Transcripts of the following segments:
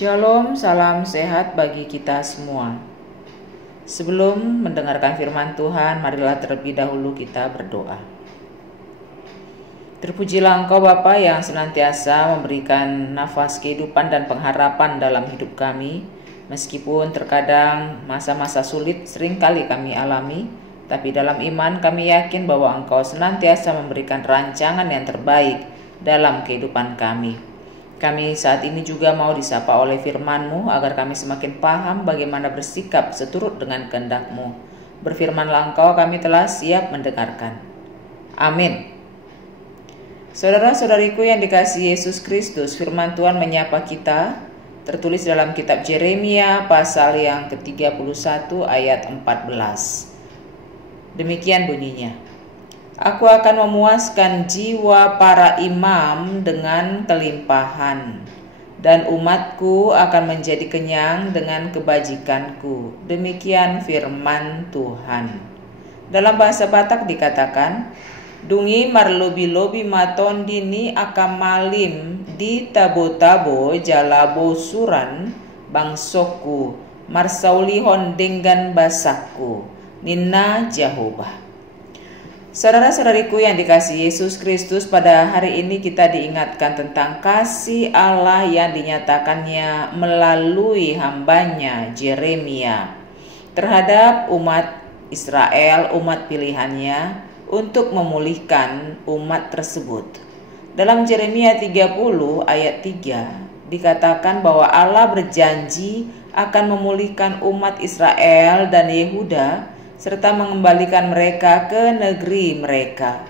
Shalom, salam sehat bagi kita semua. Sebelum mendengarkan firman Tuhan, marilah terlebih dahulu kita berdoa. Terpujilah Engkau Bapa yang senantiasa memberikan nafas kehidupan dan pengharapan dalam hidup kami. Meskipun terkadang masa-masa sulit seringkali kami alami, tapi dalam iman kami yakin bahwa Engkau senantiasa memberikan rancangan yang terbaik dalam kehidupan kami. Kami saat ini juga mau disapa oleh firman-Mu agar kami semakin paham bagaimana bersikap seturut dengan kehendak-Mu. Berfirmanlah Engkau, kami telah siap mendengarkan. Amin. Saudara-saudariku yang dikasihi Yesus Kristus, firman Tuhan menyapa kita, tertulis dalam kitab Yeremia pasal yang ke-31 ayat 14. Demikian bunyinya. Aku akan memuaskan jiwa para imam dengan kelimpahan, dan umatku akan menjadi kenyang dengan kebajikanku. Demikian firman Tuhan. Dalam bahasa Batak dikatakan, Dungi marlobi-lobi maton dini akamalim di tabo-tabo jalabo suran bangsoku marsaulihon dengan basakku Nina Jehovah. Saudara-saudariku yang dikasihi Yesus Kristus, pada hari ini kita diingatkan tentang kasih Allah yang dinyatakannya melalui hambanya Yeremia terhadap umat Israel, umat pilihannya, untuk memulihkan umat tersebut. Dalam Yeremia 30 ayat 3 dikatakan bahwa Allah berjanji akan memulihkan umat Israel dan Yehuda serta mengembalikan mereka ke negeri mereka.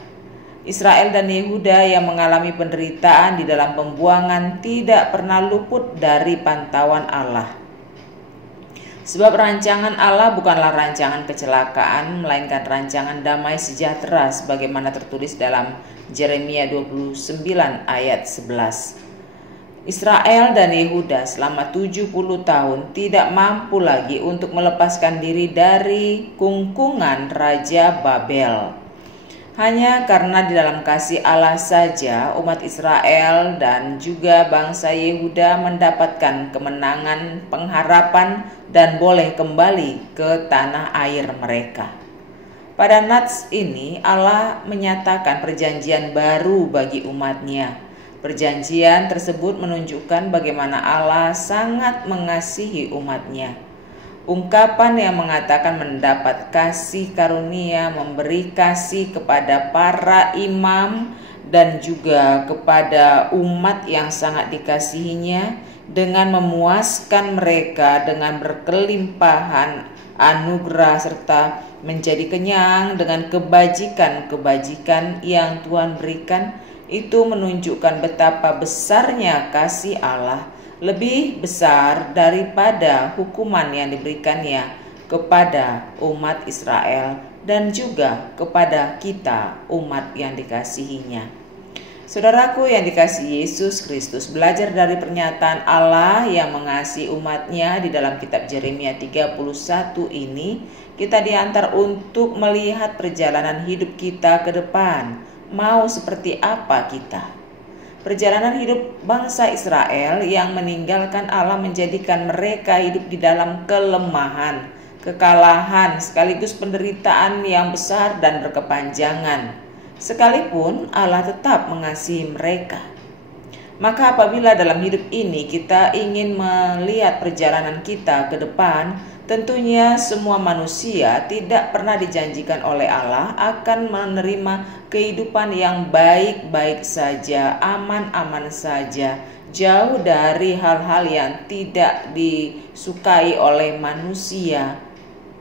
Israel dan Yehuda yang mengalami penderitaan di dalam pembuangan tidak pernah luput dari pantauan Allah. Sebab rancangan Allah bukanlah rancangan kecelakaan, melainkan rancangan damai sejahtera sebagaimana tertulis dalam Yeremia 29 ayat 11. Israel dan Yehuda selama 70 tahun tidak mampu lagi untuk melepaskan diri dari kungkungan Raja Babel. Hanya karena di dalam kasih Allah saja umat Israel dan juga bangsa Yehuda mendapatkan kemenangan, pengharapan, dan boleh kembali ke tanah air mereka. Pada nats ini Allah menyatakan perjanjian baru bagi umatnya. Perjanjian tersebut menunjukkan bagaimana Allah sangat mengasihi umatnya. Ungkapan yang mengatakan mendapat kasih karunia, memberi kasih kepada para imam dan juga kepada umat yang sangat dikasihinya dengan memuaskan mereka dengan berkelimpahan anugerah serta menjadi kenyang dengan kebajikan-kebajikan yang Tuhan berikan. Itu menunjukkan betapa besarnya kasih Allah, lebih besar daripada hukuman yang diberikannya kepada umat Israel dan juga kepada kita umat yang dikasihinya. Saudaraku yang dikasihi Yesus Kristus, belajar dari pernyataan Allah yang mengasihi umatnya di dalam kitab Yeremia 31 ini, kita diantar untuk melihat perjalanan hidup kita ke depan. Mau seperti apa kita? Perjalanan hidup bangsa Israel yang meninggalkan Allah menjadikan mereka hidup di dalam kelemahan, kekalahan, sekaligus penderitaan yang besar dan berkepanjangan. Sekalipun Allah tetap mengasihi mereka. Maka apabila dalam hidup ini kita ingin melihat perjalanan kita ke depan, tentunya semua manusia tidak pernah dijanjikan oleh Allah akan menerima kehidupan yang baik-baik saja, aman-aman saja, jauh dari hal-hal yang tidak disukai oleh manusia.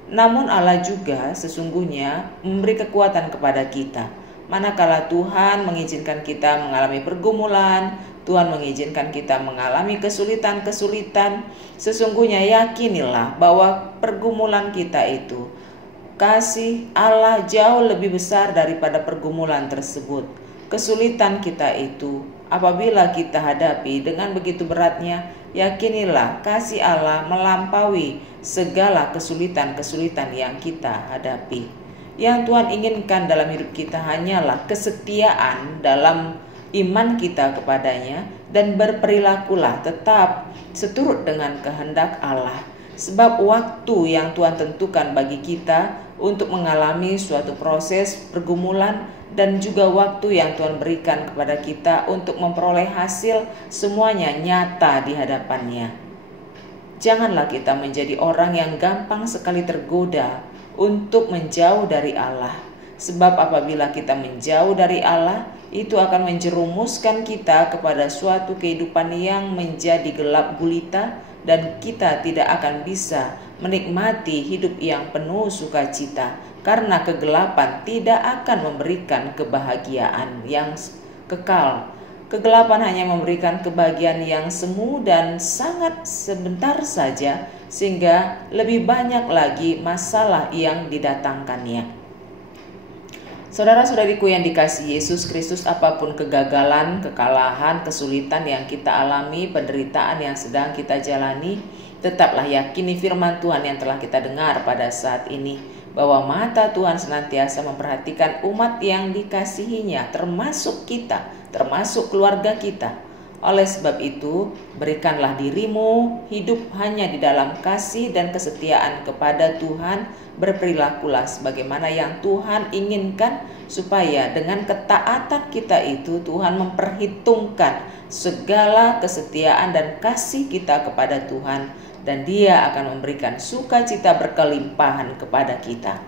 Namun Allah juga sesungguhnya memberi kekuatan kepada kita. Manakala Tuhan mengizinkan kita mengalami pergumulan, Tuhan mengizinkan kita mengalami kesulitan-kesulitan, sesungguhnya yakinilah bahwa pergumulan kita itu, kasih Allah jauh lebih besar daripada pergumulan tersebut. Kesulitan kita itu, apabila kita hadapi dengan begitu beratnya, yakinilah kasih Allah melampaui segala kesulitan-kesulitan yang kita hadapi. Yang Tuhan inginkan dalam hidup kita hanyalah kesetiaan dalam iman kita kepadanya, dan berperilakulah tetap seturut dengan kehendak Allah. Sebab waktu yang Tuhan tentukan bagi kita untuk mengalami suatu proses pergumulan dan juga waktu yang Tuhan berikan kepada kita untuk memperoleh hasil, semuanya nyata di hadapannya. Janganlah kita menjadi orang yang gampang sekali tergoda untuk menjauh dari Allah. Sebab apabila kita menjauh dari Allah, itu akan menjerumuskan kita kepada suatu kehidupan yang menjadi gelap gulita, dan kita tidak akan bisa menikmati hidup yang penuh sukacita, karena kegelapan tidak akan memberikan kebahagiaan yang kekal. Kegelapan hanya memberikan kebahagiaan yang semu dan sangat sebentar saja, sehingga lebih banyak lagi masalah yang didatangkannya. Saudara-saudariku yang dikasihi Yesus Kristus, apapun kegagalan, kekalahan, kesulitan yang kita alami, penderitaan yang sedang kita jalani, tetaplah yakini firman Tuhan yang telah kita dengar pada saat ini, bahwa mata Tuhan senantiasa memperhatikan umat yang dikasihinya, termasuk kita, termasuk keluarga kita. Oleh sebab itu, berikanlah dirimu hidup hanya di dalam kasih dan kesetiaan kepada Tuhan. Berperilakulah sebagaimana yang Tuhan inginkan, supaya dengan ketaatan kita itu Tuhan memperhitungkan segala kesetiaan dan kasih kita kepada Tuhan, dan Dia akan memberikan sukacita berkelimpahan kepada kita.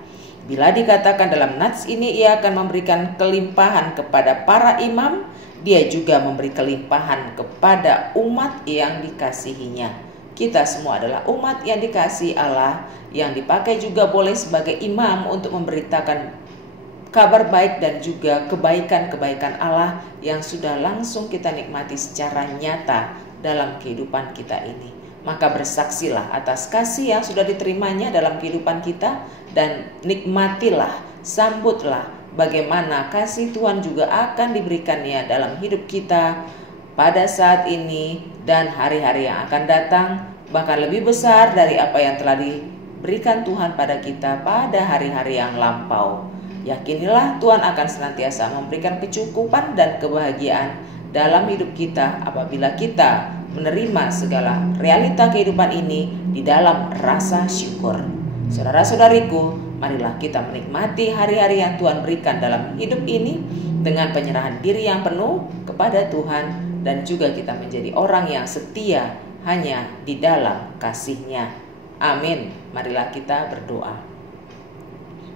Bila dikatakan dalam nats ini Ia akan memberikan kelimpahan kepada para imam, Dia juga memberi kelimpahan kepada umat yang dikasihinya. Kita semua adalah umat yang dikasihi Allah, yang dipakai juga boleh sebagai imam untuk memberitakan kabar baik dan juga kebaikan-kebaikan Allah yang sudah langsung kita nikmati secara nyata dalam kehidupan kita ini. Maka bersaksilah atas kasih yang sudah diterimanya dalam kehidupan kita, dan nikmatilah, sambutlah bagaimana kasih Tuhan juga akan diberikannya dalam hidup kita pada saat ini dan hari-hari yang akan datang, bahkan lebih besar dari apa yang telah diberikan Tuhan pada kita pada hari-hari yang lampau. Yakinilah Tuhan akan senantiasa memberikan kecukupan dan kebahagiaan dalam hidup kita apabila kita menerima segala realita kehidupan ini di dalam rasa syukur. Saudara-saudariku, marilah kita menikmati hari-hari yang Tuhan berikan dalam hidup ini dengan penyerahan diri yang penuh kepada Tuhan, dan juga kita menjadi orang yang setia hanya di dalam kasih-Nya. Amin. Marilah kita berdoa.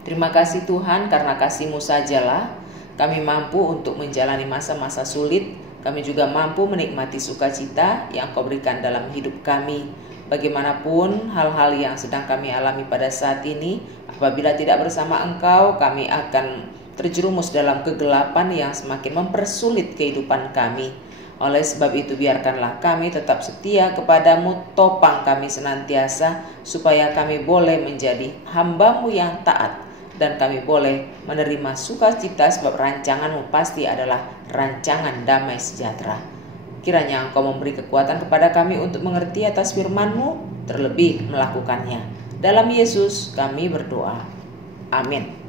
Terima kasih Tuhan, karena kasih-Mu sajalah kami mampu untuk menjalani masa-masa sulit. Kami juga mampu menikmati sukacita yang Kau berikan dalam hidup kami. Bagaimanapun hal-hal yang sedang kami alami pada saat ini, apabila tidak bersama Engkau, kami akan terjerumus dalam kegelapan yang semakin mempersulit kehidupan kami. Oleh sebab itu, biarkanlah kami tetap setia kepadamu, topang kami senantiasa, supaya kami boleh menjadi hamba-Mu yang taat, dan kami boleh menerima sukacita, sebab rancangan-Mu pasti adalah rancangan damai sejahtera. Kiranya Engkau memberi kekuatan kepada kami untuk mengerti atas firman-Mu, terlebih melakukannya. Dalam Yesus kami berdoa. Amin.